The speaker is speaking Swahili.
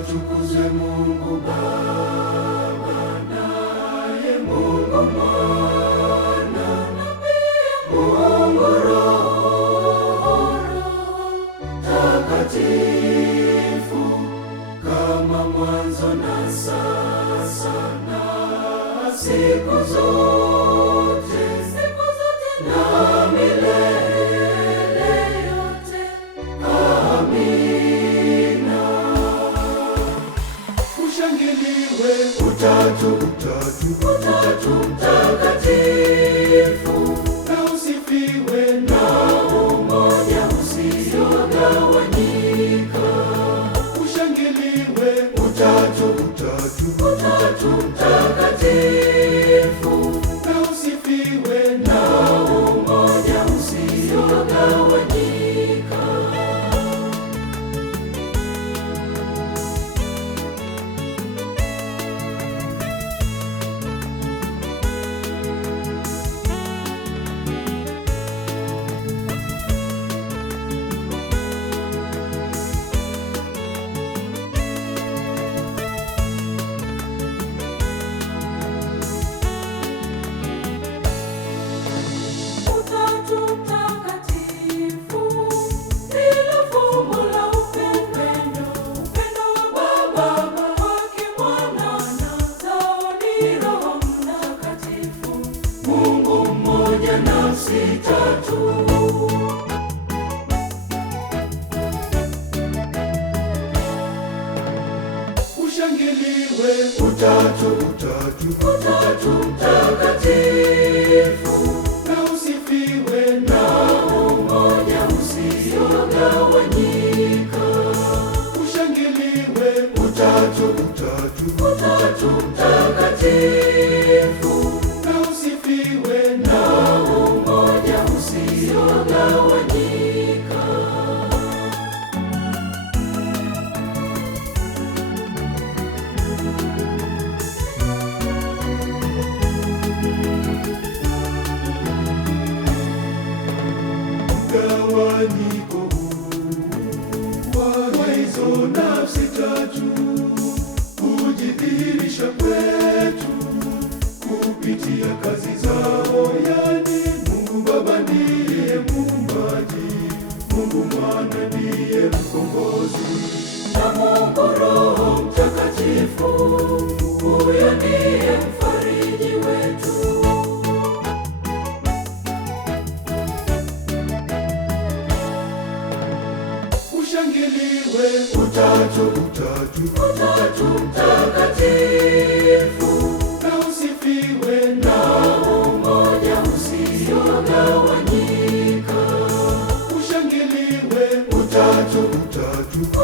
Atukuzwe Mungu Baba, naye Mungu Mwana, na pia Mungu Roho Mtakatifu, kama mwanzo na sasa na siku zote na milele yote. Amina. Ushangiliwe Utatu Mtakatifu, na usifiwe na umoja usiogawanyika. Ushangiliwe Utatu Mtakatifu, na usifiwe na umoja usiogawanyika. Ushangiliwe Utatu Mtakatifu, na usifiwe na umoja usiogawanyika. Ushangiliwe Utatu Mtakatifu, na usifiwe na umoja usiogawanyika. Mgawanyiko wa hizo nafsi tatu hujidhihirisha kwetu kupitia kazi zao, yani Mungu Baba ndiye Muumbaji, Mungu Mwana ndiye Mkombozi, na Mungu Roho Mtakatifu, huyo ndiye mfariji wetu. Ushangiliwe Utatu Mtakatifu, na usifiwe na umoja usiogawanyika. Ushangiliwe Utatu Mtakatifu.